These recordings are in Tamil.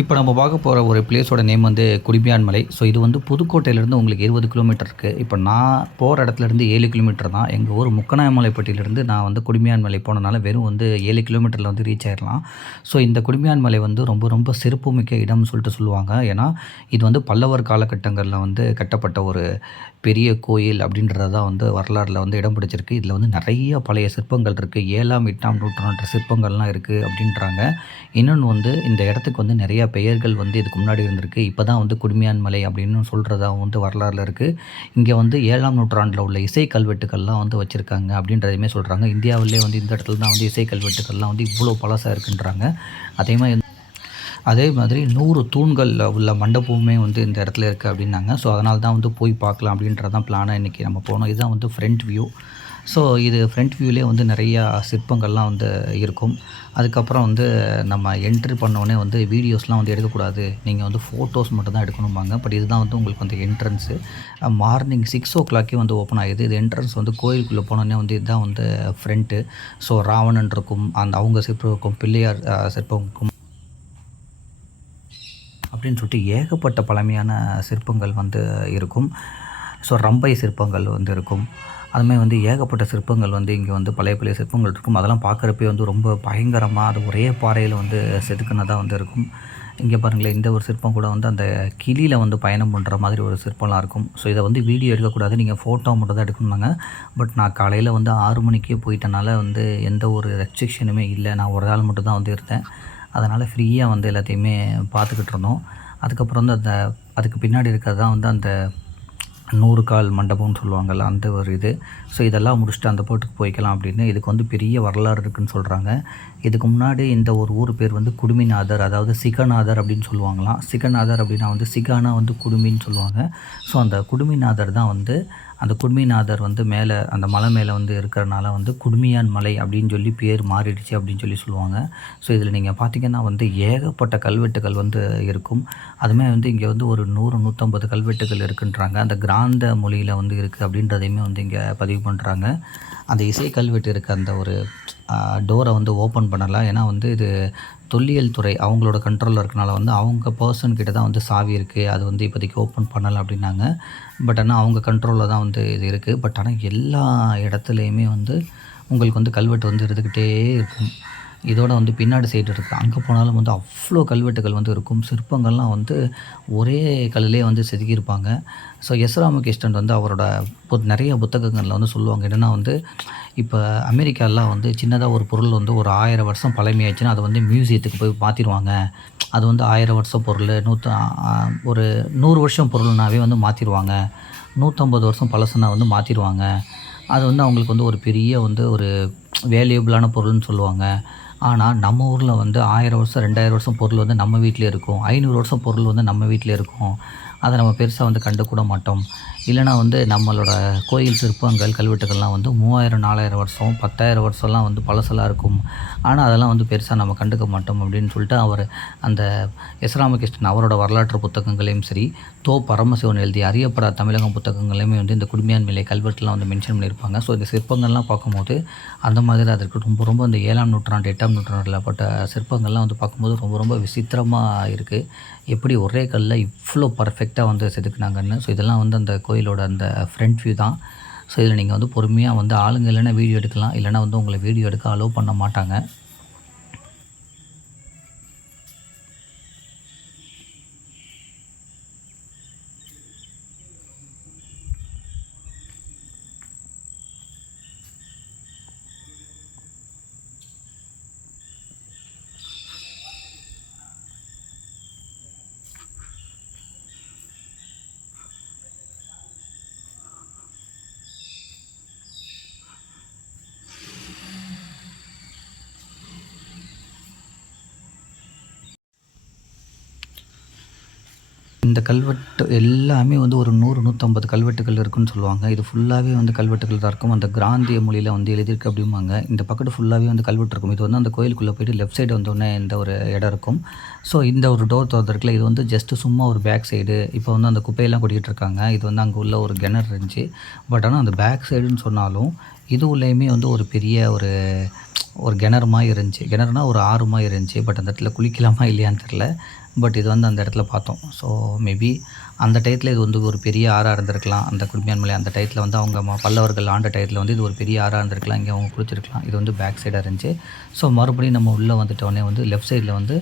இப்போ நம்ம பார்க்க போகிற ஒரு பிளேஸோட நேம் வந்து குடிமியான் மலை. ஸோ இது வந்து புதுக்கோட்டையிலேருந்து உங்களுக்கு 20 கிலோமீட்டர் இருக்குது. இப்போ நான் போகிற இடத்துலேருந்து 7 கிலோமீட்டர் தான். எங்கள் ஊர் முக்கனாயமலைப்பட்டியிலேருந்து நான் வந்து குடிமியான் மலை போனனால வெறும் வந்து 7 கிலோமீட்டரில் வந்து ரீச் ஆயிடலாம். ஸோ இந்த குடிமியான் மலை வந்து ரொம்ப ரொம்ப சிறப்புமிக்க இடம்னு சொல்லிட்டு சொல்லுவாங்க. ஏன்னா இது வந்து பல்லவர் காலகட்டங்களில் வந்து கட்டப்பட்ட ஒரு பெரிய கோயில் அப்படின்றது தான் வந்து வரலாறில் வந்து இடம் பிடிச்சிருக்கு. இதில் வந்து நிறைய பழைய சிற்பங்கள் இருக்குது. 7ஆம் 8ஆம் நூற்றாண்டு சிற்பங்கள்லாம் இருக்குது அப்படின்றாங்க. இன்னொன்று வந்து இந்த இடத்துக்கு வந்து நிறையா பெயர்கள் வந்து இதுக்கு முன்னாடி இருந்திருக்கு. இப்போ தான் வந்து குடுமியான் மலை அப்படின்னு சொல்கிறதா வந்து வரலாறுல இருக்குது. இங்கே வந்து 7ஆம் நூற்றாண்டில் உள்ள இசை கல்வெட்டுக்கள்லாம் வந்து வச்சுருக்காங்க அப்படின்றதையுமே சொல்கிறாங்க. இந்தியாவிலே வந்து இந்த இடத்துல தான் வந்து இசை கல்வெட்டுக்கள்லாம் வந்து இவ்வளோ பழசாக இருக்குன்றாங்க. அதே மாதிரி 100 தூண்கள் உள்ள மண்டபமுமே வந்து இந்த இடத்துல இருக்குது அப்படின்னாங்க. ஸோ அதனால தான் வந்து போய் பார்க்கலாம் அப்படின்றது தான் பிளானாக இன்றைக்கி நம்ம போனோம். இதுதான் வந்து ஃப்ரண்ட் வியூ. ஸோ இது ஃப்ரண்ட் வியூலேயே வந்து நிறையா சிற்பங்கள்லாம் வந்து இருக்கும். அதுக்கப்புறம் வந்து நம்ம என்ட்ரி பண்ணோடனே வந்து வீடியோஸ்லாம் வந்து எடுக்கக்கூடாது, நீங்கள் வந்து ஃபோட்டோஸ் மட்டும் தான் எடுக்கணும்பாங்க. பட் இதுதான் வந்து உங்களுக்கு வந்து என்ட்ரன்ஸு. மார்னிங் 6:00 வந்து ஓப்பன் ஆகிடுது. இது என்ட்ரன்ஸ் வந்து கோயிலுக்குள்ளே போனோடனே வந்து இதுதான் வந்து ஃப்ரண்ட்டு. ஸோ ராவணன் இருக்கும், அந்த அவங்க சிற்பம் இருக்கும், பிள்ளையார் சிற்பம் இருக்கும் அப்படின்னு சொல்லிட்டு ஏகப்பட்ட பழமையான சிற்பங்கள் வந்து இருக்கும். ஸோ ரம்பை சிற்பங்கள் வந்து இருக்கும். அதுமாதிரி வந்து ஏகப்பட்ட சிற்பங்கள் வந்து இங்கே வந்து பழைய பழைய சிற்பங்கள் இருக்கும். அதெல்லாம் பார்க்குறப்பே வந்து ரொம்ப பயங்கரமாக அது ஒரே பாறையில் வந்து செதுக்குனதாக வந்து இருக்கும். இங்கே பாருங்களேன், இந்த ஒரு சிற்பம் கூட வந்து அந்த கிளியில் வந்து பயணம் பண்ணுற மாதிரி ஒரு சிற்பம்லாம் இருக்கும். ஸோ இதை வந்து வீடியோ எடுக்கக்கூடாது, நீங்கள் ஃபோட்டோ மட்டும் தான் எடுக்கணுன்னாங்க. பட் நான் காலையில் வந்து 6 மணிக்கே போயிட்டனால வந்து எந்த ஒரு ரெஸ்ட்ரிக்ஷனுமே இல்லை. நான் ஒரு ஆள் மட்டும் தான் வந்து இருந்தேன். அதனால் ஃப்ரீயாக வந்து எல்லாத்தையுமே பார்த்துக்கிட்டு இருந்தோம். அதுக்கப்புறம் வந்து அதுக்கு பின்னாடி இருக்கிறது தான் வந்து அந்த 100 கால் மண்டபம்னு சொல்லுவாங்கள்ல, அந்த ஒரு இது. ஸோ இதெல்லாம் முடிச்சுட்டு அந்த போட்டுக்கு போய்க்கலாம் அப்படின்னு. இதுக்கு வந்து பெரிய வரலாறு இருக்குதுன்னு சொல்கிறாங்க. இதுக்கு முன்னாடி இந்த ஒரு ஊர் பேர் வந்து குடுமிநாதர், அதாவது சிகநாதர் அப்படின்னு சொல்லுவாங்களாம். சிகநாதர் அப்படின்னா வந்து சிகானா வந்து குடுமின்னு சொல்லுவாங்க. ஸோ அந்த குடுமிநாதர் தான் வந்து அந்த குடுமிநாதர் வந்து மேலே அந்த மலை மேலே வந்து இருக்கிறனால வந்து குடுமியான் மலை அப்படின்னு சொல்லி பேர் மாறிடுச்சு அப்படின்னு சொல்லி சொல்லுவாங்க. ஸோ இதில் நீங்கள் பார்த்திங்கன்னா வந்து ஏகப்பட்ட கல்வெட்டுகள் வந்து இருக்கும். அதுமாதிரி வந்து இங்கே வந்து ஒரு 100-150 கல்வெட்டுகள் இருக்குன்றாங்க. அந்த கிராந்த மொழியில் வந்து இருக்குது அப்படின்றதையுமே வந்து இங்கே பதிவு பண்ணுறாங்க. அந்த இசை கல்வெட்டு இருக்க அந்த ஒரு டோரை வந்து ஓப்பன் பண்ணலாம். ஏன்னா வந்து இது தொல்லியல் துறை அவங்களோட கண்ட்ரோலில் இருக்கனால வந்து அவங்க பர்சன்கிட்ட தான் வந்து சாவி இருக்குது, அது வந்து இப்போதைக்கு ஓப்பன் பண்ணலை அப்படின்னாங்க. பட் ஆனால் அவங்க கண்ட்ரோலில் தான் வந்து இது இருக்குது. பட் ஆனால் எல்லா இடத்துலையுமே வந்து உங்களுக்கு வந்து கல்வெட்டு வந்து இருந்துக்கிட்டே இருக்கும். இதோட வந்து பின்னாடி சைடு இருக்குது, அங்கே போனாலும் வந்து அவ்வளோ கல்வெட்டுகள் வந்து இருக்கும். சிற்பங்கள்லாம் வந்து ஒரே கல்லிலே வந்து செதுக்கியிருப்பாங்க. ஸோ எஸ் ராமகிருஷ்ணன் வந்து அவரோட நிறைய புத்தகங்களில் வந்து சொல்லுவாங்க என்னென்னா வந்து, இப்போ அமெரிக்காலாம் வந்து சின்னதாக ஒரு பொருள் வந்து ஒரு 1000 வருஷம் பழமையாச்சுன்னா அதை வந்து மியூசியத்துக்கு போய் மாற்றிடுவாங்க. அது வந்து 1000 வருஷம் பொருள், ஒரு 100 வருஷம் பொருள்னாவே வந்து மாற்றிடுவாங்க. 150 வருஷம் பழசுனா வந்து மாற்றிடுவாங்க. அது வந்து அவங்களுக்கு வந்து ஒரு பெரிய வந்து ஒரு வேல்யூபிளான பொருள்னு சொல்லுவாங்க. ஆனால் நம்ம ஊரில் வந்து 1000 வருஷம் 2000 வருஷம் பொருள் வந்து நம்ம வீட்டிலே இருக்கும். 500 வருஷம் பொருள் வந்து நம்ம வீட்டிலே இருக்கும். அதை நம்ம பெருசாக வந்து கண்டுக்கூட மாட்டோம். இல்லைனா வந்து நம்மளோட கோயில் சிற்பங்கள் கல்வெட்டுகள்லாம் வந்து 3000 4000 வருஷம் 10,000 வருஷம்லாம் வந்து பழசெல்லாம் இருக்கும். ஆனால் அதெல்லாம் வந்து பெருசாக நம்ம கண்டுக்க மாட்டோம் அப்படின்னு சொல்லிட்டு அவர் அந்த எஸ் ராமகிருஷ்ணன் அவரோட வரலாற்று புத்தகங்களையும் சரி, பரமசிவன் எழுதிய அறியப்படா தமிழகம் புத்தகங்களையுமே வந்து இந்த குடுமியான் மலை கல்வெட்டுலாம் வந்து மென்ஷன் பண்ணியிருப்பாங்க. ஸோ இந்த சிற்பங்கள்லாம் பார்க்கும்போது அந்த மாதிரி அதற்கு ரொம்ப ரொம்ப இந்த 7ஆம் நூற்றாண்டு 8ஆம் நூற்றாண்டில் பட்ட சிற்பங்கள்லாம் வந்து பார்க்கும்போது ரொம்ப ரொம்ப விசித்திரமாக இருக்குது. எப்படி ஒரே கல்லில் இவ்வளோ பர்ஃபெக்டாக வந்து செதுக்குனாங்கன்னு. ஸோ இதெல்லாம் வந்து அந்த கோயிலோட அந்த ஃப்ரண்ட் வியூ தான். ஸோ இதில் நீங்கள் வந்து பொறுமையாக வந்து ஆளுங்க இல்லைன்னா வீடியோ எடுக்கலாம், இல்லைனா வந்து உங்களை வீடியோ எடுக்க அலோவ் பண்ண மாட்டாங்க. இந்த கல்வெட்டு எல்லாமே வந்து ஒரு 100-150 கல்வெட்டுகள் இருக்குன்னு சொல்லுவாங்க. இது ஃபுல்லாகவே வந்து கல்வெட்டுகள் தான் இருக்கும். அந்த கிராந்திய மொழியில் வந்து எழுதியிருக்கு அப்படிம்பாங்க. இந்த பக்கத்து ஃபுல்லாகவே வந்து கல்வெட்டு இருக்கும். இது வந்து அந்த கோயிலுக்குள்ளே போய்ட்டு லெஃப்ட் சைடு வந்தோடனே இந்த ஒரு இடம் இருக்கும். ஸோ இந்த ஒரு டோர் திறந்துருக்குல, இது வந்து ஜஸ்ட்டு சும்மா ஒரு பேக் சைடு. இப்போ வந்து அந்த குப்பையெல்லாம் கொட்டிகிட்டு இருக்காங்க. இது வந்து அங்கே உள்ள ஒரு கிணறு இருந்துச்சு. பட் ஆனால் அந்த பேக் சைடுன்னு சொன்னாலும் இது உள்ளேயுமே வந்து ஒரு பெரிய ஒரு கிணறு மாதிரி இருந்துச்சு. கிணறுனா ஒரு ஆறு மாதிரி இருந்துச்சு. பட் அந்த இடத்துல குளிக்கலாமா இல்லையான்னு தெரில. பட் இது வந்து அந்த இடத்துல பார்த்தோம். ஸோ மேபி அந்த டயத்துல இது வந்து ஒரு பெரிய ஆறா இருந்திருக்கலாம். அந்த குடுமியான் மலை அந்த டயத்துல வந்து அவங்க பல்லவர்கள் ஆண்ட டயத்துல வந்து இது ஒரு பெரிய ஆறா இருந்திருக்கலாம். இங்க அவங்க குளிச்சிருக்கலாம். இது வந்து பேக் சைடா இருந்துச்சு. ஸோ மறுபடியும் நம்ம உள்ள வந்துட்டோனே வந்து லெஃப்ட் சைட்ல வந்து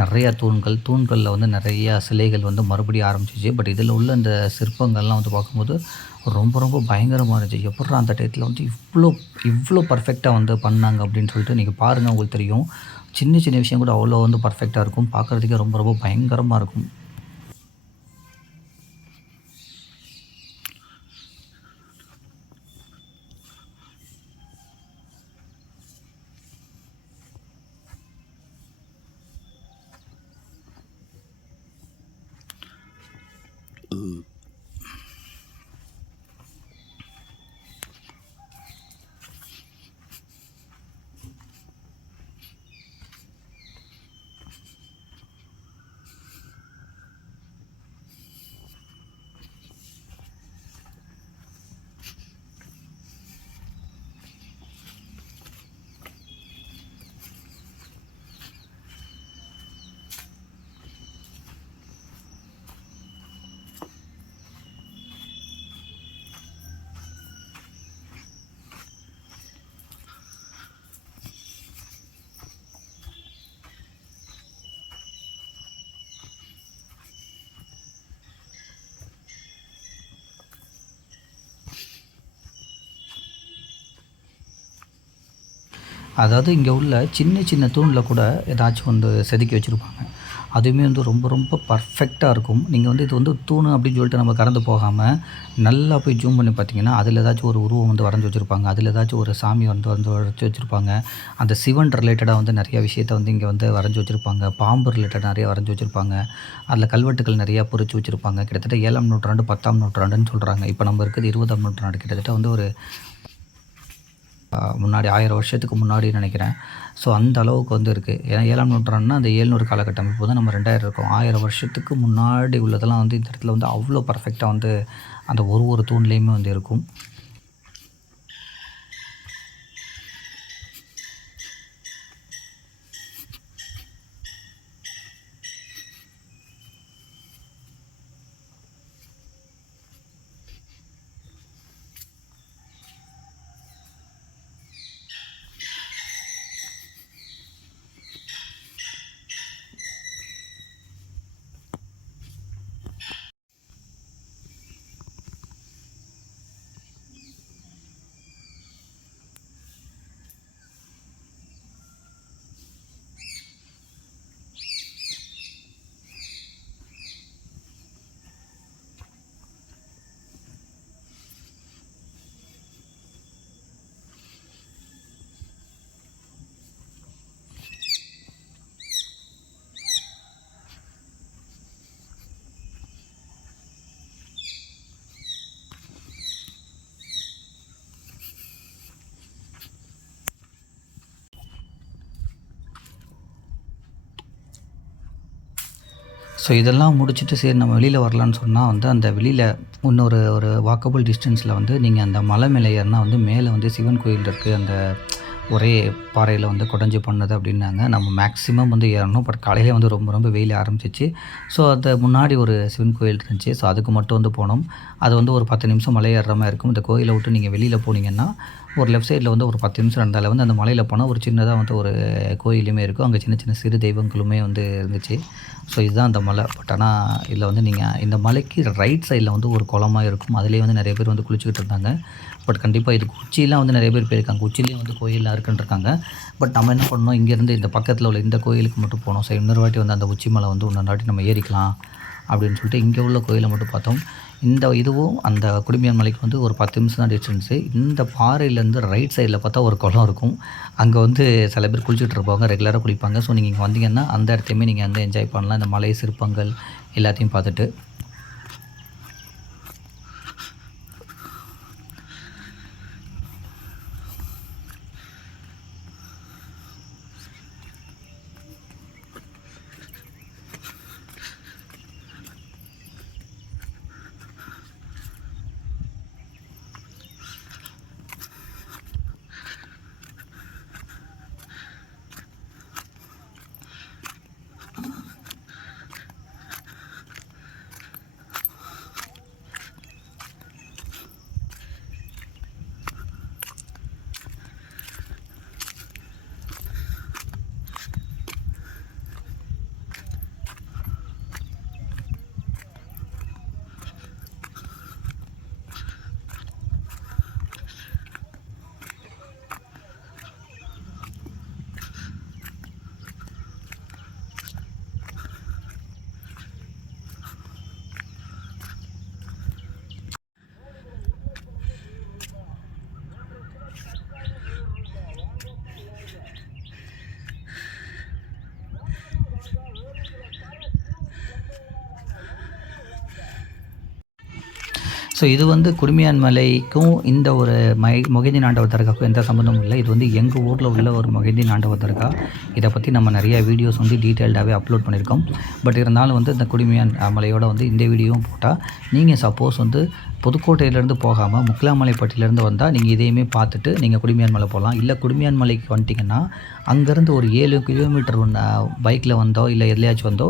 நெறைய தூண்கள், தூண்கள்ல வந்து நெறைய சிலைகள் வந்து மறுபடியும் ஆரம்பிச்சுச்சு. பட் இதில உள்ள இந்த சிற்பங்கள்லாம் வந்து பார்க்கும்போது ரொம்ப ரொம்ப பயங்கரமா இருந்துச்சு. எப்புட்றா அந்த டயத்துல வந்து இவ்ளோ இவ்ளோ பெர்ஃபெக்ட்டா வந்து பண்ணாங்க அப்படின்னு சொல்லிட்டு நீங்க பாருங்க உங்களுக்கு தெரியும். சின்ன சின்ன விஷயம் கூட அவ்வளோ வந்து பெர்ஃபெக்ட்டா இருக்கும். பார்க்கறதுக்கே ரொம்ப ரொம்ப பயங்கரமா இருக்கும். அதாவது இங்க உள்ள சின்ன சின்ன தூண்ல கூட ஏதாச்சும் வந்து செதுக்கி வச்சிருப்பாங்க. அதுவுமே வந்து ரொம்ப ரொம்ப பெர்ஃபெக்ட்டா இருக்கும். நீங்க வந்து இது வந்து தூணு அப்படின்னு சொல்லிட்டு நம்ம கடந்து போகாம, நல்லா போய் ஜூம் பண்ணி பார்த்தீங்கன்னா, அதில ஏதாச்சும் ஒரு உருவம் வந்து வரைஞ்சு வச்சிருப்பாங்க. அதில ஏதாச்சும் ஒரு சாமி வந்து வந்து வரைச்சு வச்சிருப்பாங்க. அந்த சிவன் ரிலேட்டடா வந்து நெறைய விஷயத்த வந்து இங்க வந்து வரைஞ்சு வச்சிருப்பாங்க. பாம்பு ரிலேட்டடா நெறைய வரைஞ்சு வச்சிருப்பாங்க. அதில கல்வெட்டுக்கள் நெறையா பொறிச்சு வச்சிருப்பாங்க. கிட்டத்தட்ட 7ஆம் நூற்றாண்டு, 10ஆம் நூற்றாண்டுன்னு சொல்றாங்க. இப்ப நம்ம இருக்கிறது 20ஆம் நூற்றாண்டு. கிட்டத்தட்ட வந்து ஒரு முன்னாடி 1000 வருஷத்துக்கு முன்னாடி நெனைக்கிறேன். ஸோ அந்த அளவுக்கு வந்து இருக்கு. ஏன்னா 7ஆம் நூற்றாண்டுனா அந்த 700 காலகட்டம். இப்போ தான் நம்ம 2000 இருக்கோம். 1000 வருஷத்துக்கு முன்னாடி உள்ளதெல்லாம் வந்து இந்த இடத்துல வந்து அவ்ளோ பெர்ஃபெக்ட்டா வந்து அந்த ஒரு ஒரு தூண்லயுமே வந்து இருக்கும். ஸோ இதெல்லாம் முடிச்சுட்டு சரி நம்ம வெளியில வரலான்னு சொன்னா வந்து, அந்த வெளியில இன்னொரு ஒரு வாக்கபிள் டிஸ்டன்ஸ்ல வந்து நீங்க அந்த மலை மேல ஏறுனா வந்து மேல வந்து சிவன் கோயில் இருக்கு. அந்த ஒரே பாறையில வந்து குடஞ்சு பண்ணது அப்டின்னாங்க. நம்ம மேக்ஸிமம் வந்து ஏறணும். பட் காலையிலே வந்து ரொம்ப ரொம்ப வெயில் ஆரம்பிச்சுச்சு. ஸோ அது முன்னாடி ஒரு சிவன் கோயில் இருந்துச்சு. ஸோ அதுக்கு மட்டும் வந்து போனோம். அது வந்து ஒரு 10 நிமிஷம் மலை ஏறுற மாரி இருக்கும். இந்த கோயில விட்டு நீங்க வெளியில போனீங்கன்னா, ஒரு லெஃப்ட் சைட்ல வந்து ஒரு 10 நிமிஷம் நடந்தாலே வந்து அந்த மலையில போனா ஒரு சின்னதா வந்து ஒரு கோயிலுமே இருக்கும். அங்க சின்ன சின்ன சிறு தெய்வங்களுமே வந்து இருந்துச்சு. ஸோ இதுதான் அந்த மலை. பட் ஆனா இதில வந்து நீங்க இந்த மலைக்கு ரைட் சைட்ல வந்து ஒரு குளமா இருக்கும். அதிலேயே வந்து நெறைய பேர் வந்து குளிச்சுக்கிட்டு இருந்தாங்க. பட் கண்டிப்பா இதுக்கு உச்சிலாம் வந்து நெறைய பேர் போயிருக்காங்க. உச்சியிலேயும் வந்து கோயில்லாம் இருக்குன்ருக்காங்க. பட் நம்ம என்ன பண்ணோம், இங்கேருந்து இந்த பக்கத்தில உள்ள இந்த கோயிலுக்கு மட்டும் போனோம். சரி இன்னொரு வாட்டி வந்து அந்த உச்சி மலை வந்து இன்னொரு வாட்டி நம்ம ஏறிக்கலாம் அப்படின்னு சொல்லிட்டு இங்கே உள்ள கோயில மட்டும் பார்த்தோம். இந்த இதுவும் அந்த குடுமியான் மலைக்கு வந்து ஒரு 10 நிமிஷம் தான் டிஸ்டன்ஸு. இந்த பாறையிலேருந்து ரைட் சைட்ல பார்த்தா ஒரு குளம் இருக்கும். அங்க வந்து சில பேர் குளிச்சுட்டு இருப்பாங்க. ரெகுலரா குளிப்பாங்க. ஸோ நீங்க இங்க வந்தீங்கன்னா, அந்த இடத்தையுமே நீங்க வந்து என்ஜாய் பண்ணலாம். இந்த மலை சிற்பங்கள் எல்லாத்தையும் பார்த்துட்டு. ஸோ இது வந்து குடுமியான் மலைக்கும் இந்த ஒரு மொஹிதீன் ஆண்டவர் தர்காவுக்கும் எந்த சம்மந்தமும் இல்லை. இது வந்து எங்கள் ஊரில் உள்ள ஒரு மொஹிதீன் ஆண்டவர் தர்கா. இதை பற்றி நம்ம நிறையா வீடியோஸ் வந்து டீட்டெயில்டாகவே அப்லோட் பண்ணியிருக்கோம். பட் இருந்தாலும் வந்து இந்த குடுமியான் மலையோட வந்து இந்த வீடியோவும் போட்டால் நீங்கள் சப்போஸ் வந்து புதுக்கோட்டையிலேருந்து போகாமல் முக்லாமலைப்பட்டியிலேருந்து வந்தால் நீங்கள் இதையுமே பார்த்துட்டு நீங்கள் குடுமியான் மலை போகலாம். இல்லை குடுமியான் மலைக்கு வந்துட்டிங்கன்னா அங்கேருந்து ஒரு 7 கிலோமீட்டர் பைக்கில் வந்தோ இல்லை எதுலையாச்சும் வந்தோ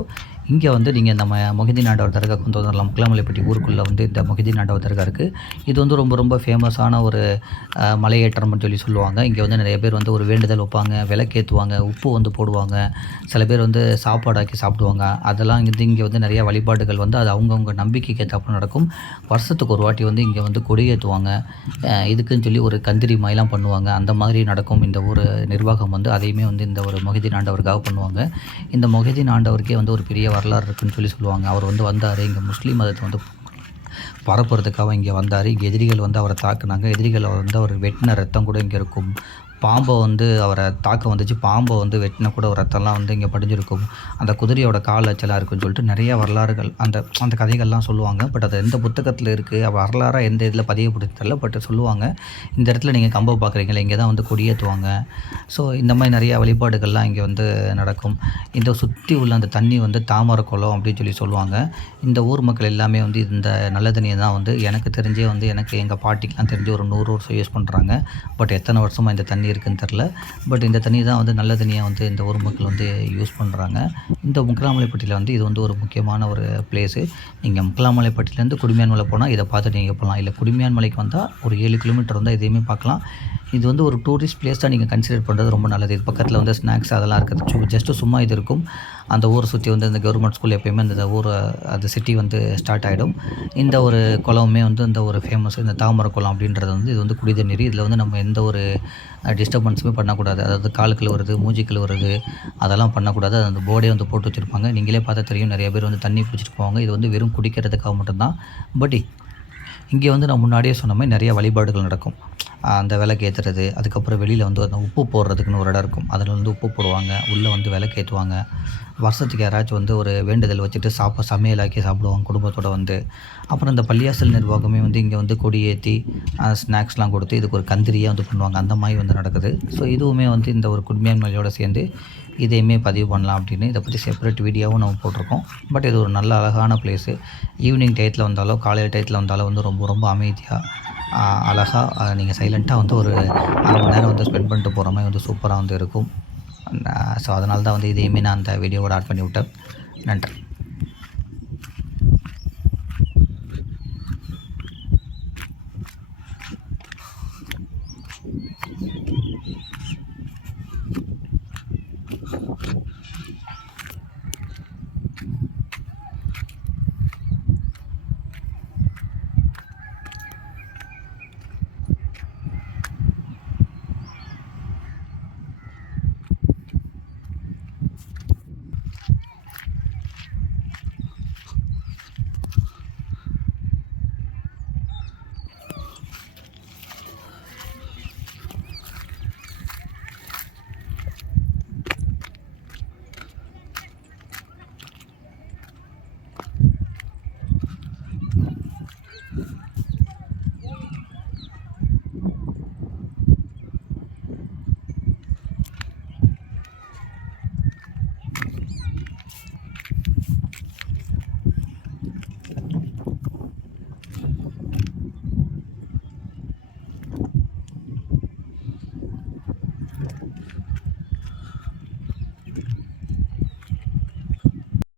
இங்கே வந்து நீங்கள் நம்ம மொஹிதீன் ஆண்டவர் தர்காவுக்கு வந்து வந்துடலாம். முக்லாமலைப்பட்டி ஊருக்குள்ளே வந்து இந்த மொஹிதீன் ஆண்டவர் தர்கா இருக்குது. இது வந்து ரொம்ப ரொம்ப ஃபேமஸான ஒரு மலையேற்றம்னு சொல்லுவாங்க. இங்கே வந்து நிறைய பேர் வந்து ஒரு வேண்டுதல் வைப்பாங்க, விளக்கேற்றுவாங்க, உப்பு வந்து போடுவாங்க, சில பேர் வந்து சாப்பாடாக்கி சாப்பிடுவாங்க. அதெல்லாம் இங்கே வந்து நிறையா வழிபாடுகள் வந்து அது அவங்கவுங்க நம்பிக்கைக்கு ஏற்றாப்புல நடக்கும். வருஷத்துக்கு ஒரு வாட்டி வந்து இங்கே வந்து கொடியேற்றுவாங்க. இதுக்குன்னு சொல்லி ஒரு கந்திரி மாதிரிலாம் பண்ணுவாங்க. அந்த மாதிரி நடக்கும். இந்த ஊர் நிர்வாகம் வந்து அதையுமே வந்து இந்த ஒரு மொஹிதீன் ஆண்டவருக்காக பண்ணுவாங்க. இந்த மொஹிதீன் ஆண்டவருக்கே வந்து ஒரு பெரிய வரலாறு இருக்குன்னு சொல்லுவாங்க. அவர் வந்து வந்தார், இங்கே முஸ்லீம் மதத்தை வந்து பரப்புறதுக்காக இங்கே வந்தார். இங்கே எதிரிகள் வந்து அவரை தாக்குனாங்க. எதிரிகளை வந்து அவர் வெட்டின ரத்தம் கூட இங்கே இருக்கும். பாம்பை வந்து அவரை தாக்க வந்துச்சு. பாம்பை வந்து வெட்டின கூட ஒரு ரத்தம்லாம் வந்து இங்கே படிஞ்சிருக்கும். அந்த குதிரையோட கால் அச்சலாக இருக்குன்னு சொல்லிட்டு நிறைய வரலாறுகள் அந்த கதைகள்லாம் சொல்லுவாங்க. பட் அது எந்த புத்தகத்தில் இருக்குது, வரலாறாக எந்த இதில் பதியப்படுத்தி தெரியல. பட் சொல்லுவாங்க, இந்த இடத்துல நீங்கள் கம்பை பார்க்குறீங்களே, இங்கே தான் வந்து கொடியேற்றுவாங்க. ஸோ இந்த மாதிரி நிறையா வழிபாடுகள்லாம் இங்கே வந்து நடக்கும். இந்த சுற்றி உள்ள அந்த தண்ணி வந்து தாமரை குளம் அப்படின்னு சொல்லுவாங்க. இந்த ஊர் மக்கள் எல்லாமே வந்து இந்த நல்ல தண்ணியை தான் வந்து எனக்கு தெரிஞ்சே வந்து எனக்கு எங்கள் பாட்டிக்கெலாம் தெரிஞ்சு ஒரு 100 வருஷம் யூஸ் பண்ணுறாங்க. பட் எத்தனை வருஷமாக இந்த தண்ணி இருக்குன்னு தெரில. பட் இந்த தண்ணி தான் வந்து நல்ல தண்ணியாக வந்து இந்த ஊர் மக்கள் வந்து யூஸ் பண்ணுறாங்க. இந்த முக்லாமலைப்பட்டியில் வந்து இது வந்து ஒரு முக்கியமான ஒரு பிளேஸு. நீங்கள் முக்லாமலைப்பட்டியிலேருந்து குடுமியான் மலை போனால் இதை பார்த்துட்டு நீங்கள் போகலாம். இல்லை குடுமியான் மலைக்கு வந்தால் ஒரு 7 கிலோமீட்டர் வந்தால் இதையுமே பார்க்கலாம். இது வந்து ஒரு டூரிஸ்ட் பிளேஸ் தான் நீங்கள் கன்சிடர் பண்ணுறது ரொம்ப நல்லது. இது பக்கத்தில் வந்து ஸ்நாக்ஸ் அதெல்லாம் இருக்குது. ஜஸ்ட்டு சும்மா இது இருக்கும். அந்த ஊரை சுற்றி வந்து இந்த கவர்மெண்ட் ஸ்கூல் எப்போயுமே அந்த ஊர் அந்த சிட்டி வந்து ஸ்டார்ட் ஆகிடும். இந்த ஒரு குளமுமே வந்து இந்த ஒரு ஃபேமஸ் இந்த தாமரை குளம் அப்படின்றது வந்து இது வந்து குடித நீர். இதில் வந்து நம்ம எந்த ஒரு டிஸ்டர்பன்ஸுமே பண்ணக்கூடாது. அதாவது காலுக்குள்ள வருது, மூஞ்சிக்குள்ள வருது, அதெல்லாம் பண்ணக்கூடாது. அது அந்த போர்டே வந்து போட்டு வச்சுருப்பாங்க. நீங்களே பார்த்தா தெரியும், நிறைய பேர் வந்து தண்ணி பிடிச்சிட்டு போவாங்க. இது வந்து வெறும் குடிக்கிறதுக்காக மட்டும்தான். பட் இங்கே வந்து நான் முன்னாடியே சொன்ன மாதிரி நிறைய வழிபாடுகள் நடக்கும். அந்த விளக்கேற்றுறது, அதுக்கப்புறம் வெளியில் வந்து அந்த உப்பு போடுறதுக்குன்னு ஒரு இடம் இருக்கும். அதில் வந்து உப்பு போடுவாங்க, உள்ளே வந்து விளக்கேற்றுவாங்க. வருஷத்துக்கு யாராச்சும் வந்து ஒரு வேண்டுதல் வச்சுட்டு சமையலாக்கி சாப்பிடுவாங்க குடும்பத்தோடு வந்து. அப்புறம் இந்த பள்ளியாசல் நிர்வாகமே வந்து இங்கே வந்து கொடியேற்றி ஸ்நாக்ஸ்லாம் கொடுத்து இதுக்கு ஒரு கந்திரியாக வந்து பண்ணுவாங்க. அந்த மாதிரி வந்து நடக்குது. ஸோ இதுவுமே வந்து இந்த ஒரு குடுமியான் மலையோடு சேர்ந்து இதையுமே பதிவு பண்ணலாம் அப்படின்னு இதை பற்றி செப்பரேட் வீடியோவும் நம்ம போட்டிருக்கோம். பட் இது ஒரு நல்ல அழகான பிளேஸு. ஈவினிங் டயத்தில் வந்தாலோ காலையில் டயத்தில் வந்தாலோ வந்து ரொம்ப ரொம்ப அமைதியாக அழகாக நீங்கள் சைலண்ட்டாக வந்து ஒரு 1/2 மணி நேரம் வந்து ஸ்பெண்ட் பண்ணிட்டு போகிற மாதிரி வந்து சூப்பராக வந்து இருக்கும். ஸோ அதனால தான் வந்து இதையுமே நான் அந்த வீடியோவோட ஆட் பண்ணி விட்டேன். நன்றி.